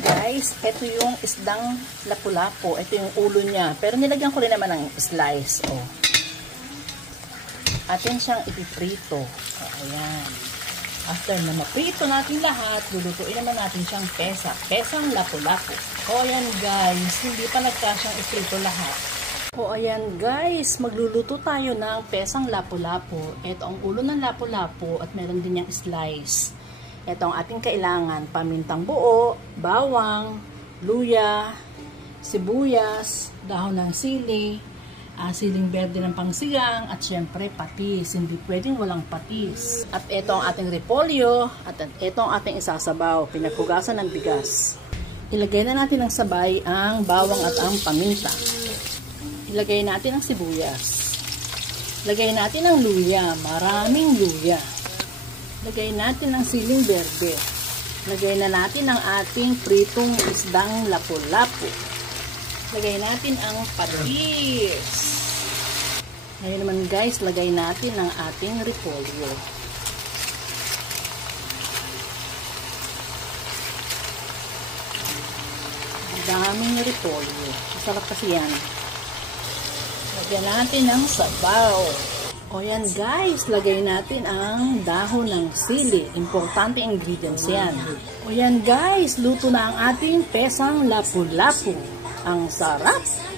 Guys, ito yung isdang lapu-lapu. Ito yung ulo niya. Pero nilagyan ko rin naman ng slice. Oh. Atin siyang ipiprito. Oh, ayan. After na maprito natin lahat, lulutuin naman natin siyang pesa. Pesang lapu-lapu. O ayan guys, hindi pa nagkasyang iprito lahat. O ayan guys, magluluto tayo ng pesang lapu-lapu. Ito ang ulo ng lapu-lapu at meron din yung slice. Ito ang ating kailangan. Pamintang buo, bawang, luya, sibuyas, dahon ng sili, siling berde ng pangsigang, at syempre patis. Hindi pwedeng walang patis. At ito ang ating repolyo, at ito ang ating isasabaw, pinaghugasan ng bigas. Ilagay na natin ng sabay ang bawang at ang paminta. Ilagay natin ang sibuyas. Ilagay natin ang luya, maraming luya. Ilagay natin ang siling berde. Ilagay na natin ang ating pritong isdang lapu-lapu. Lagay natin ang patis. Ngayon naman guys, lagay natin ang ating repolyo. Daming repolyo. Masarap kasi yan. Lagyan natin ang sabaw. O yan guys, lagay natin ang dahon ng sili. Importante ingredients yan. O yan guys, luto na ang ating pesang lapu-lapu. Ang sarap!